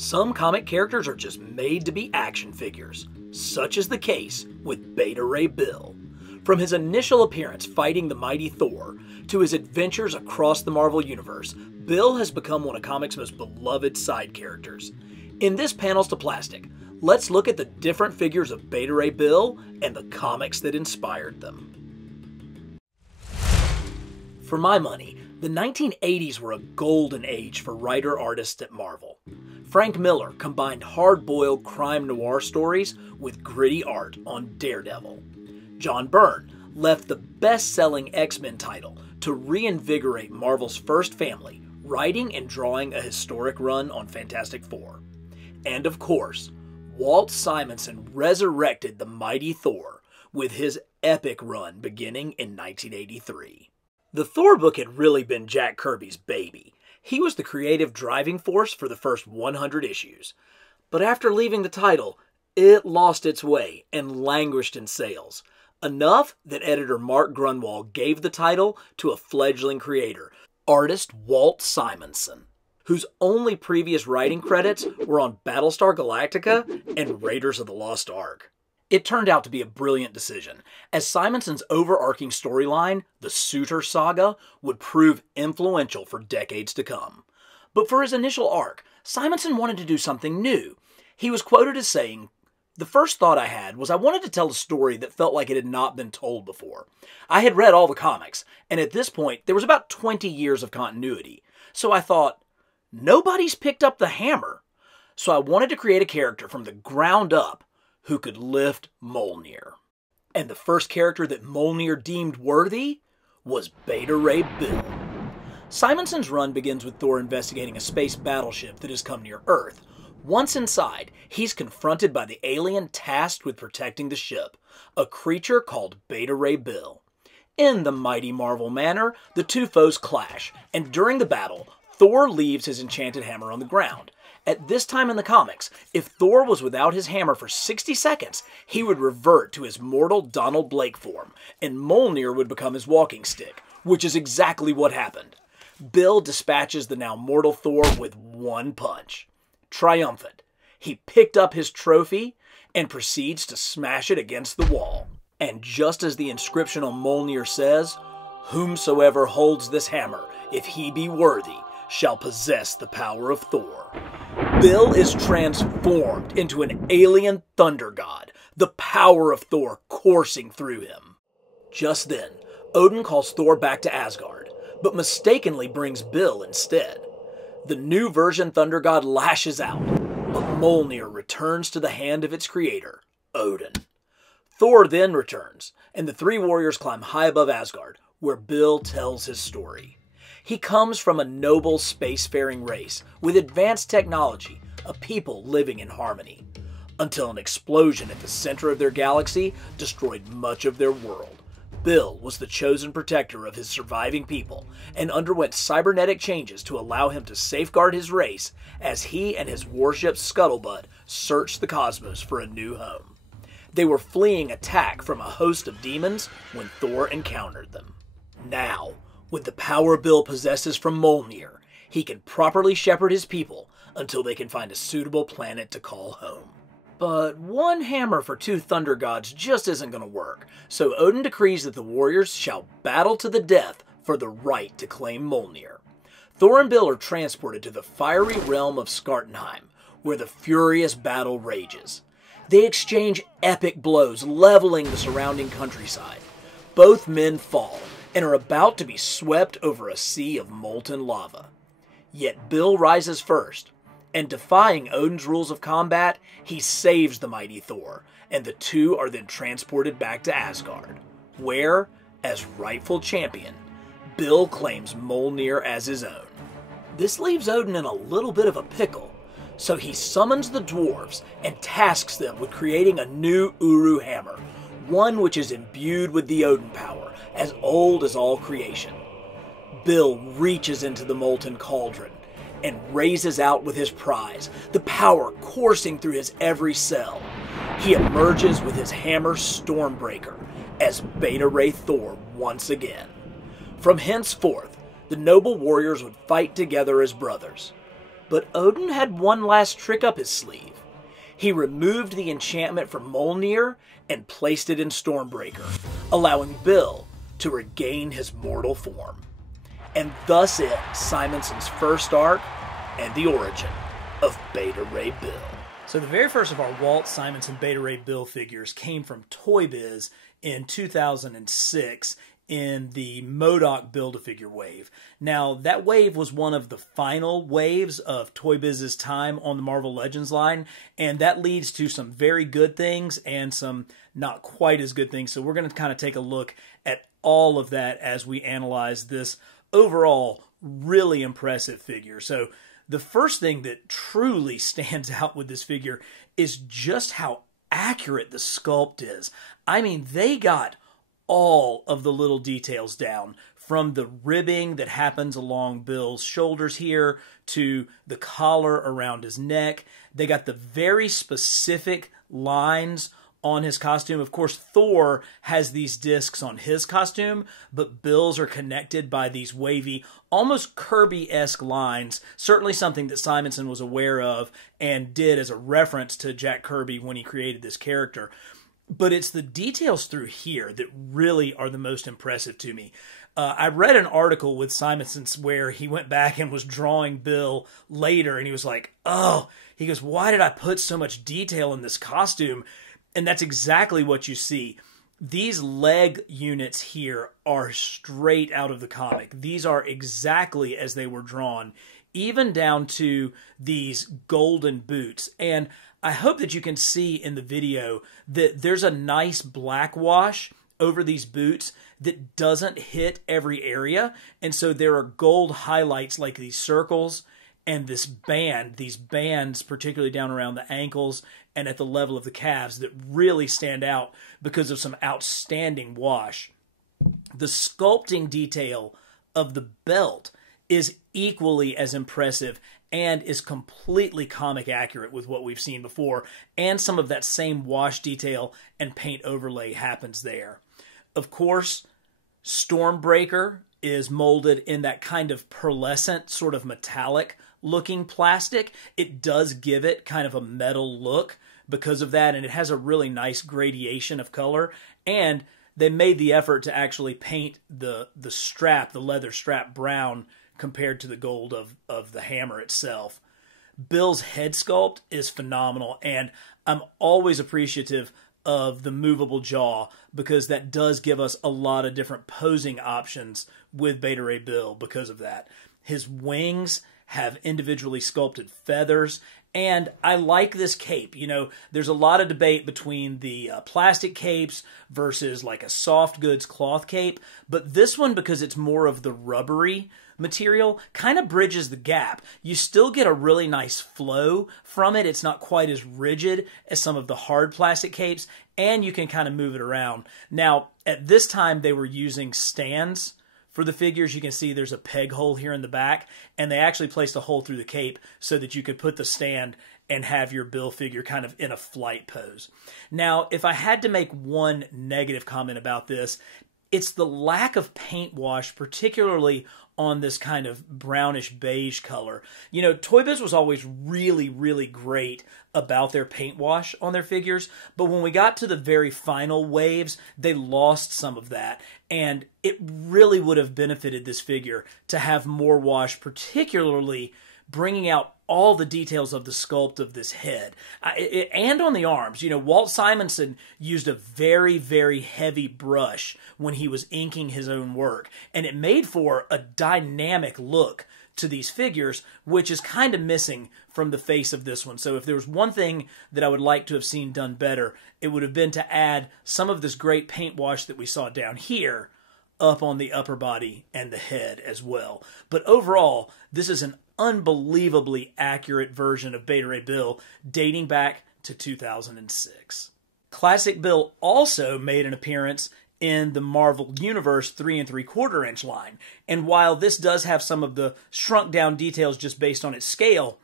Some comic characters are just made to be action figures. Such is the case with Beta Ray Bill. From his initial appearance fighting the mighty Thor, to his adventures across the Marvel Universe, Bill has become one of comics' most beloved side characters. In this Panels to Plastic, let's look at the different figures of Beta Ray Bill and the comics that inspired them. For my money, the 1980s were a golden age for writer-artists at Marvel. Frank Miller combined hard-boiled crime noir stories with gritty art on Daredevil. John Byrne left the best-selling X-Men title to reinvigorate Marvel's first family, writing and drawing a historic run on Fantastic Four. And of course, Walt Simonson resurrected the mighty Thor with his epic run beginning in 1983. The Thor book had really been Jack Kirby's baby. He was the creative driving force for the first 100 issues. But after leaving the title, it lost its way and languished in sales. Enough that editor Mark Grunwald gave the title to a fledgling creator, artist Walt Simonson, whose only previous writing credits were on Battlestar Galactica and Raiders of the Lost Ark. It turned out to be a brilliant decision, as Simonson's overarching storyline, the Suitor Saga, would prove influential for decades to come. But for his initial arc, Simonson wanted to do something new. He was quoted as saying, "The first thought I had was I wanted to tell a story that felt like it had not been told before. I had read all the comics, and at this point there was about 20 years of continuity. So I thought, nobody's picked up the hammer. So I wanted to create a character from the ground up who could lift Mjolnir. And the first character that Mjolnir deemed worthy was Beta Ray Bill." Simonson's run begins with Thor investigating a space battleship that has come near Earth. Once inside, he's confronted by the alien tasked with protecting the ship, a creature called Beta Ray Bill. In the mighty Marvel manner, the two foes clash, and during the battle, Thor leaves his enchanted hammer on the ground. At this time in the comics, if Thor was without his hammer for 60 seconds, he would revert to his mortal Donald Blake form, and Mjolnir would become his walking stick, which is exactly what happened. Bill dispatches the now mortal Thor with one punch. Triumphant, he picked up his trophy and proceeds to smash it against the wall. And just as the inscription on Mjolnir says, "Whomsoever holds this hammer, if he be worthy, shall possess the power of Thor." Bill is transformed into an alien thunder god, the power of Thor coursing through him. Just then, Odin calls Thor back to Asgard, but mistakenly brings Bill instead. The new version thunder god lashes out, but Mjolnir returns to the hand of its creator, Odin. Thor then returns, and the three warriors climb high above Asgard, where Bill tells his story. He comes from a noble spacefaring race with advanced technology, a people living in harmony, until an explosion at the center of their galaxy destroyed much of their world. Bill was the chosen protector of his surviving people and underwent cybernetic changes to allow him to safeguard his race as he and his warship Scuttlebutt searched the cosmos for a new home. They were fleeing attack from a host of demons when Thor encountered them. Now, with the power Bill possesses from Mjolnir, he can properly shepherd his people until they can find a suitable planet to call home. But one hammer for two thunder gods just isn't going to work, so Odin decrees that the warriors shall battle to the death for the right to claim Mjolnir. Thor and Bill are transported to the fiery realm of Skartenheim, where the furious battle rages. They exchange epic blows, leveling the surrounding countryside. Both men fall, and are about to be swept over a sea of molten lava. Yet Bill rises first, and defying Odin's rules of combat, he saves the mighty Thor, and the two are then transported back to Asgard, where, as rightful champion, Bill claims Mjolnir as his own. This leaves Odin in a little bit of a pickle, so he summons the dwarves and tasks them with creating a new Uru hammer, one which is imbued with the Odin power, as old as all creation. Bill reaches into the molten cauldron and raises out with his prize, the power coursing through his every cell. He emerges with his hammer Stormbreaker as Beta Ray Thor once again. From henceforth, the noble warriors would fight together as brothers. But Odin had one last trick up his sleeve. He removed the enchantment from Mjolnir and placed it in Stormbreaker, allowing Bill to regain his mortal form. And thus ends Simonson's first arc and the origin of Beta Ray Bill. So the very first of our Walt Simonson Beta Ray Bill figures came from Toy Biz in 2006 in the MODOK Build-A-Figure wave. Now, that wave was one of the final waves of Toy Biz's time on the Marvel Legends line, and that leads to some very good things and some not quite as good things. So we're going to kind of take a look at all of that as we analyze this overall really impressive figure. So the first thing that truly stands out with this figure is just how accurate the sculpt is. I mean, they got all of the little details down, from the ribbing that happens along Bill's shoulders here to the collar around his neck. They got the very specific lines on his costume. Of course, Thor has these discs on his costume, but Bill's are connected by these wavy, almost Kirby-esque lines, certainly something that Simonson was aware of and did as a reference to Jack Kirby when he created this character. But it's the details through here that really are the most impressive to me. I read an article with Simonson's where he went back and was drawing Bill later, and he was like, oh, he goes, why did I put so much detail in this costume? And that's exactly what you see. These leg units here are straight out of the comic. These are exactly as they were drawn, even down to these golden boots. And I hope that you can see in the video that there's a nice black wash over these boots that doesn't hit every area. And so there are gold highlights like these circles and this band, these bands, particularly down around the ankles and at the level of the calves, that really stand out because of some outstanding wash. The sculpting detail of the belt is equally as impressive and is completely comic accurate with what we've seen before, and some of that same wash detail and paint overlay happens there. Of course, Stormbreaker is molded in that kind of pearlescent, sort of metallic looking plastic. It does give it kind of a metal look because of that, and it has a really nice gradation of color. And they made the effort to actually paint the strap, the leather strap, brown compared to the gold of the hammer itself. Bill's head sculpt is phenomenal, and I'm always appreciative of the movable jaw because that does give us a lot of different posing options with Beta Ray Bill because of that. His wings have individually sculpted feathers, and I like this cape. You know, there's a lot of debate between the plastic capes versus like a soft goods cloth cape, but this one, because it's more of the rubbery material, kind of bridges the gap. You still get a really nice flow from it. It's not quite as rigid as some of the hard plastic capes, and you can kind of move it around. Now, at this time, they were using stands for the figures. You can see there's a peg hole here in the back, and they actually placed a hole through the cape so that you could put the stand and have your Bill figure kind of in a flight pose. Now, if I had to make one negative comment about this, it's the lack of paint wash, particularly on this kind of brownish beige color. You know, Toy Biz was always really, really great about their paint wash on their figures, but when we got to the very final waves, they lost some of that, and it really would have benefited this figure to have more wash, particularly bringing out all the details of the sculpt of this head and on the arms. You know, Walt Simonson used a very, very heavy brush when he was inking his own work, and it made for a dynamic look to these figures, which is kind of missing from the face of this one. So if there was one thing that I would like to have seen done better, it would have been to add some of this great paint wash that we saw down here up on the upper body and the head as well. But overall, this is an unbelievably accurate version of Beta Ray Bill dating back to 2006. Classic Bill also made an appearance in the Marvel Universe 3 3/4 inch line. And while this does have some of the shrunk down details just based on its scale,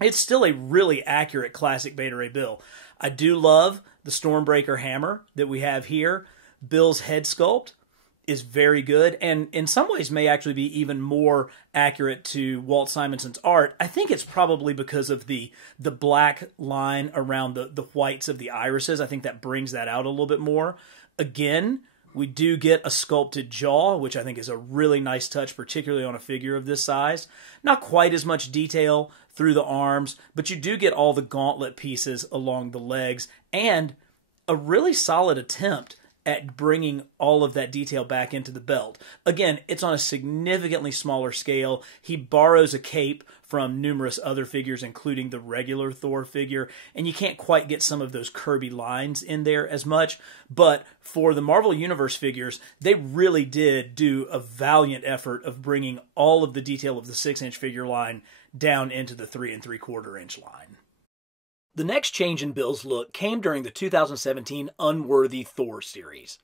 it's still a really accurate classic Beta Ray Bill. I do love the Stormbreaker hammer that we have here. Bill's head sculpt is very good, and in some ways may actually be even more accurate to Walt Simonson's art. I think it's probably because of the black line around the whites of the irises. I think that brings that out a little bit more. Again, we do get a sculpted jaw, which I think is a really nice touch, particularly on a figure of this size. Not quite as much detail through the arms, but you do get all the gauntlet pieces along the legs, and a really solid attempt at bringing all of that detail back into the belt. Again, it's on a significantly smaller scale. He borrows a cape from numerous other figures, including the regular Thor figure, and you can't quite get some of those Kirby lines in there as much, but for the Marvel Universe figures, they really did do a valiant effort of bringing all of the detail of the 6-inch figure line down into the 3 3/4 inch line. The next change in Bill's look came during the 2017 Unworthy Thor series.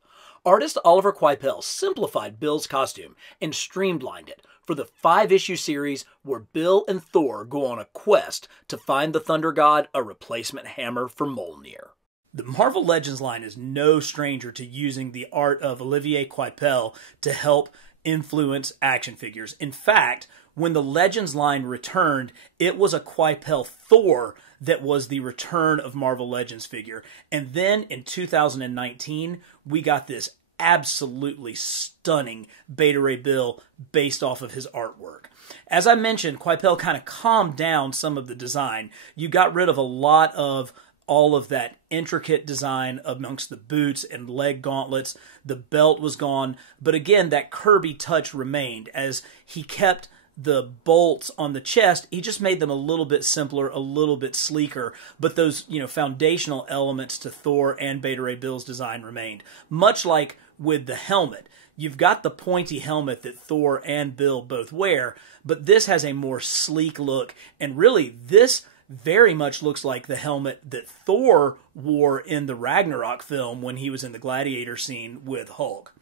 Artist Oliver Coipel simplified Bill's costume and streamlined it for the 5-issue series where Bill and Thor go on a quest to find the Thunder God a replacement hammer for Mjolnir. The Marvel Legends line is no stranger to using the art of Olivier Coipel to help influence action figures. In fact, when the Legends line returned, it was a Coipel Thor that was the return of Marvel Legends figure. And then in 2019, we got this absolutely stunning Beta Ray Bill based off of his artwork. As I mentioned, Coipel kind of calmed down some of the design. You got rid of a lot of all of that intricate design amongst the boots and leg gauntlets. The belt was gone. But again, that Kirby touch remained as he kept the bolts on the chest. He just made them a little bit simpler, a little bit sleeker, but those, foundational elements to Thor and Beta Ray Bill's design remained. Much like with the helmet. You've got the pointy helmet that Thor and Bill both wear, but this has a more sleek look, and really this very much looks like the helmet that Thor wore in the Ragnarok film when he was in the gladiator scene with Hulk.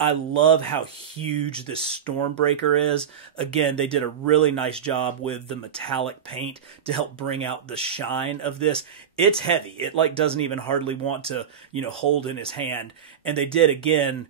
I love how huge this Stormbreaker is. Again, they did a really nice job with the metallic paint to help bring out the shine of this. It's heavy. It doesn't even hardly want to, hold in his hand. And they did, again,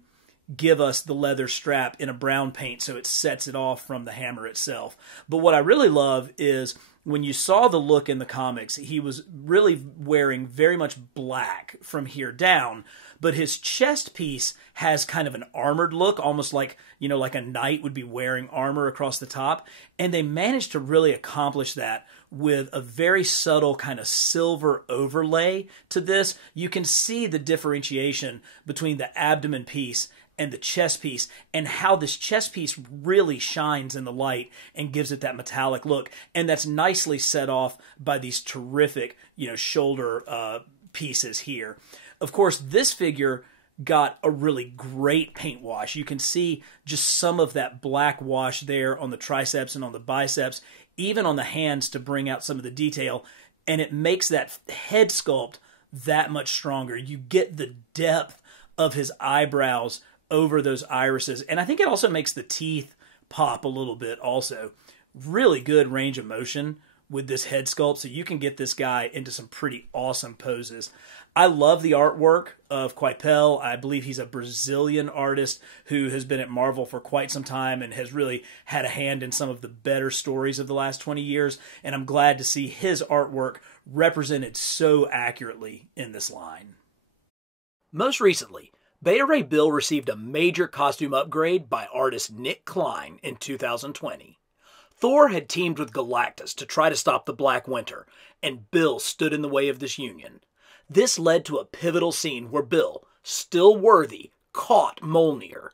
give us the leather strap in a brown paint so it sets it off from the hammer itself. But what I really love is when you saw the look in the comics, he was really wearing very much black from here down, but his chest piece has kind of an armored look, almost like, like a knight would be wearing armor across the top. And they managed to really accomplish that with a very subtle kind of silver overlay to this. You can see the differentiation between the abdomen piece and the chest piece, and how this chest piece really shines in the light and gives it that metallic look. And that's nicely set off by these terrific, shoulder pieces here. Of course, this figure got a really great paint wash. You can see just some of that black wash there on the triceps and on the biceps, even on the hands to bring out some of the detail. And it makes that head sculpt that much stronger. You get the depth of his eyebrows over those irises. And I think it also makes the teeth pop a little bit also. Really good range of motion with this head sculpt, so you can get this guy into some pretty awesome poses. I love the artwork of Coipel. I believe he's a Brazilian artist who has been at Marvel for quite some time and has really had a hand in some of the better stories of the last 20 years, and I'm glad to see his artwork represented so accurately in this line. Most recently, Beta Ray Bill received a major costume upgrade by artist Nick Klein in 2020. Thor had teamed with Galactus to try to stop the Black Winter, and Bill stood in the way of this union. This led to a pivotal scene where Bill, still worthy, caught Mjolnir.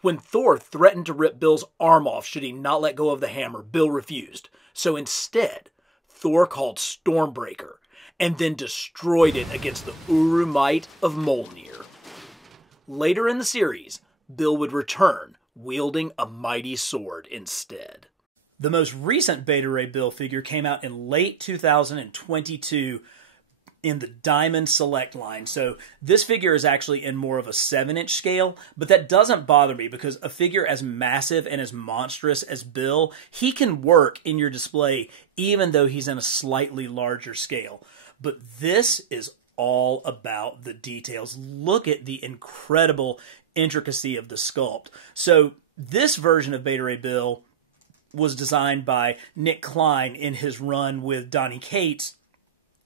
When Thor threatened to rip Bill's arm off should he not let go of the hammer, Bill refused. So instead, Thor called Stormbreaker, and then destroyed it against the Uru might of Mjolnir. Later in the series, Bill would return, wielding a mighty sword instead. The most recent Beta Ray Bill figure came out in late 2022 in the Diamond Select line. So this figure is actually in more of a 7-inch scale, but that doesn't bother me because a figure as massive and as monstrous as Bill, he can work in your display even though he's in a slightly larger scale. But this is all about the details. Look at the incredible intricacy of the sculpt. So this version of Beta Ray Bill was designed by Nick Klein in his run with Donny Cates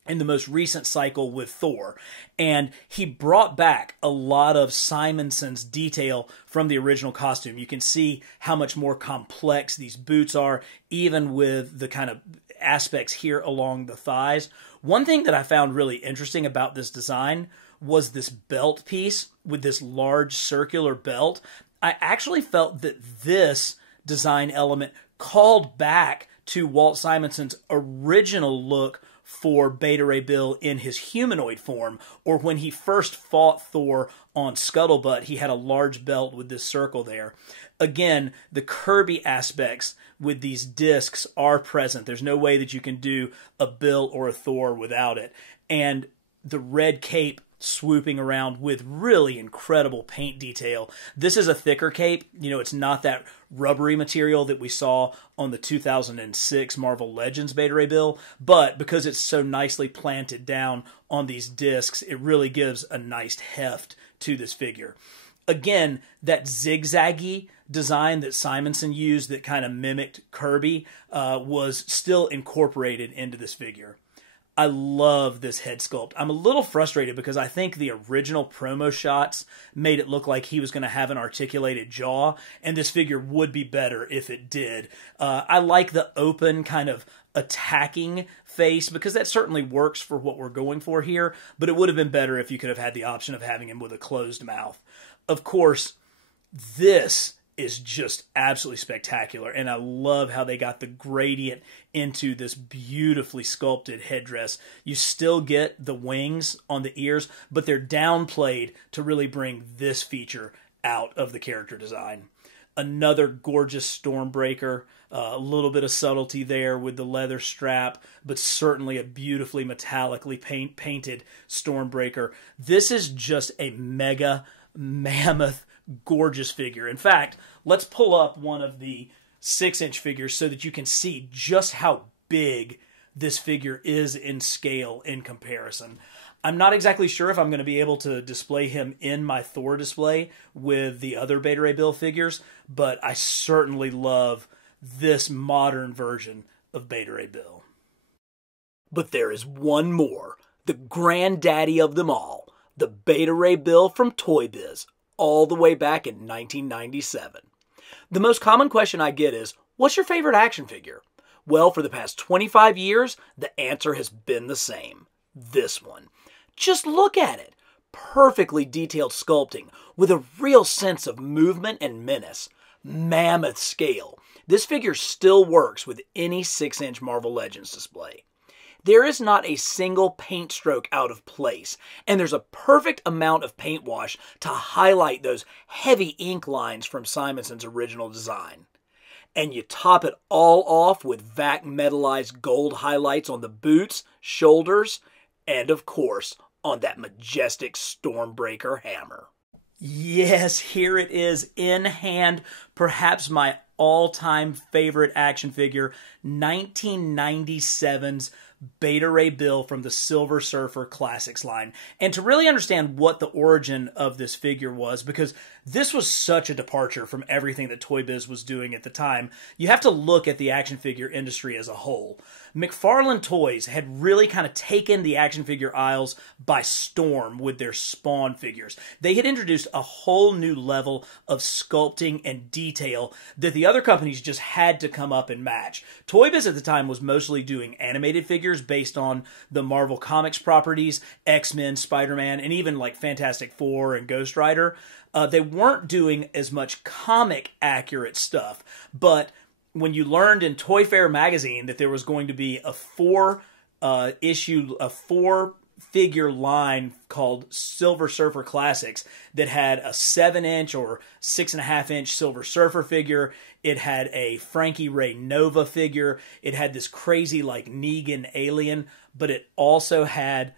in the most recent cycle with Thor. And he brought back a lot of Simonson's detail from the original costume. You can see how much more complex these boots are, even with the kind of aspects here along the thighs. One thing that I found really interesting about this design was this belt piece with this large circular belt. I actually felt that this design element called back to Walt Simonson's original look for Beta Ray Bill in his humanoid form, or when he first fought Thor on Scuttlebutt, he had a large belt with this circle there. Again, the Kirby aspects with these discs are present. There's no way that you can do a Bill or a Thor without it. And the red cape swooping around with really incredible paint detail. This is a thicker cape. You know, it's not that rubbery material that we saw on the 2006 Marvel Legends Beta Ray Bill, but because it's so nicely planted down on these discs, it really gives a nice heft to this figure. Again, that zigzaggy design that Simonson used that kind of mimicked Kirby was still incorporated into this figure. I love this head sculpt. I'm a little frustrated because I think the original promo shots made it look like he was going to have an articulated jaw, and this figure would be better if it did. I like the open kind of attacking face because that certainly works for what we're going for here, but it would have been better if you could have had the option of having him with a closed mouth. Of course, this is just absolutely spectacular, and I love how they got the gradient into this beautifully sculpted headdress. You still get the wings on the ears, but they're downplayed to really bring this feature out of the character design. Another gorgeous Stormbreaker, a little bit of subtlety there with the leather strap, but certainly a beautifully metallically painted Stormbreaker. This is just a mega mammoth gorgeous figure. In fact, let's pull up one of the 6-inch figures so that you can see just how big this figure is in scale in comparison. I'm not exactly sure if I'm going to be able to display him in my Thor display with the other Beta Ray Bill figures, but I certainly love this modern version of Beta Ray Bill. But there is one more, the granddaddy of them all, the Beta Ray Bill from Toy Biz, all the way back in 1997. The most common question I get is, what's your favorite action figure? Well, for the past 25 years, the answer has been the same. This one. Just look at it. Perfectly detailed sculpting with a real sense of movement and menace. Mammoth scale. This figure still works with any 6-inch Marvel Legends display. There is not a single paint stroke out of place, and there's a perfect amount of paint wash to highlight those heavy ink lines from Simonson's original design. And you top it all off with vac metallized gold highlights on the boots, shoulders, and of course, on that majestic Stormbreaker hammer. Yes, here it is in hand, perhaps my all-time favorite action figure, 1997's Beta Ray Bill from the Silver Surfer Classics line. And to really understand what the origin of this figure was, because this was such a departure from everything that Toy Biz was doing at the time, you have to look at the action figure industry as a whole. McFarlane Toys had really kind of taken the action figure aisles by storm with their Spawn figures. They had introduced a whole new level of sculpting and detail that the other companies just had to come up and match. Toy Biz at the time was mostly doing animated figures based on the Marvel Comics properties, X-Men, Spider-Man, and even like Fantastic Four and Ghost Rider. They weren't doing as much comic accurate stuff, but when you learned in Toy Fair magazine that there was going to be a 4-figure line called Silver Surfer Classics that had a 7-inch or 6.5-inch Silver Surfer figure. It had a Frankie Ray Nova figure. It had this crazy like Negan alien, but it also had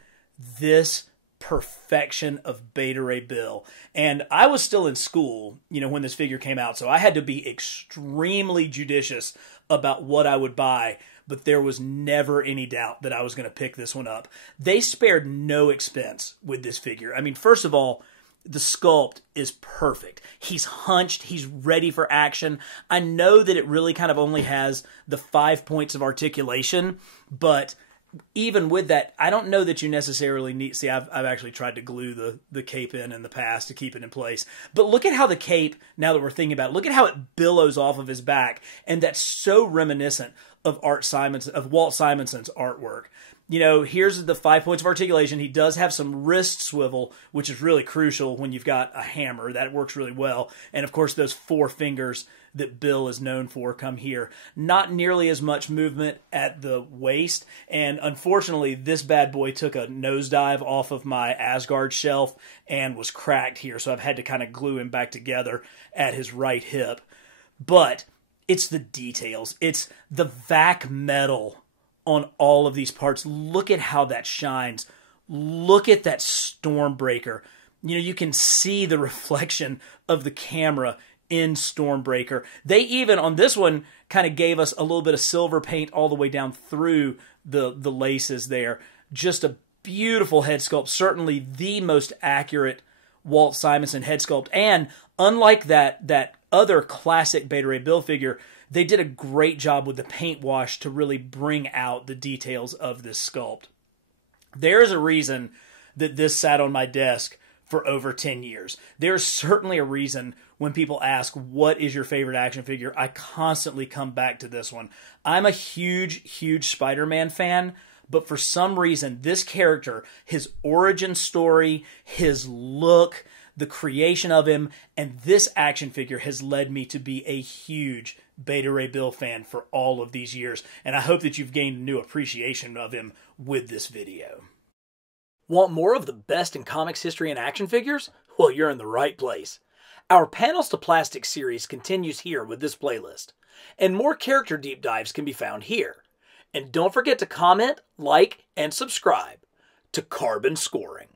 this perfection of Beta Ray Bill. And I was still in school, when this figure came out, so I had to be extremely judicious about what I would buy, but there was never any doubt that I was going to pick this one up. They spared no expense with this figure. I mean, first of all, the sculpt is perfect. He's hunched. He's ready for action. I know that it really kind of only has the 5 points of articulation, but even with that, I don't know that you necessarily need... See, I've actually tried to glue the cape in the past to keep it in place. But look at how the cape, now that we're thinking about it, look at how it billows off of his back. And that's so reminiscent of Walt Simonson's artwork. You know, here's the 5 points of articulation. He does have some wrist swivel, which is really crucial when you've got a hammer. That works really well. And of course, those 4 fingers that Bill is known for come here. Not nearly as much movement at the waist. And unfortunately, this bad boy took a nosedive off of my Asgard shelf and was cracked here. So I've had to kind of glue him back together at his right hip. But it's the details. It's the vac metal on all of these parts. Look at how that shines. Look at that Stormbreaker. You know, you can see the reflection of the camera in Stormbreaker. They even, on this one, kind of gave us a little bit of silver paint all the way down through the laces there. Just a beautiful head sculpt. Certainly the most accurate Walt Simonson head sculpt. And unlike that other classic Beta Ray Bill figure, they did a great job with the paint wash to really bring out the details of this sculpt. There's a reason that this sat on my desk for over 10 years. There's certainly a reason when people ask, what is your favorite action figure? I constantly come back to this one. I'm a huge, huge Spider-Man fan, but for some reason, this character, his origin story, his look, the creation of him, and this action figure has led me to be a huge Beta Ray Bill fan for all of these years, and I hope that you've gained a new appreciation of him with this video. Want more of the best in comics history and action figures? Well, you're in the right place. Our Panels to Plastic series continues here with this playlist, and more character deep dives can be found here. And don't forget to comment, like, and subscribe to Carbon Scoring.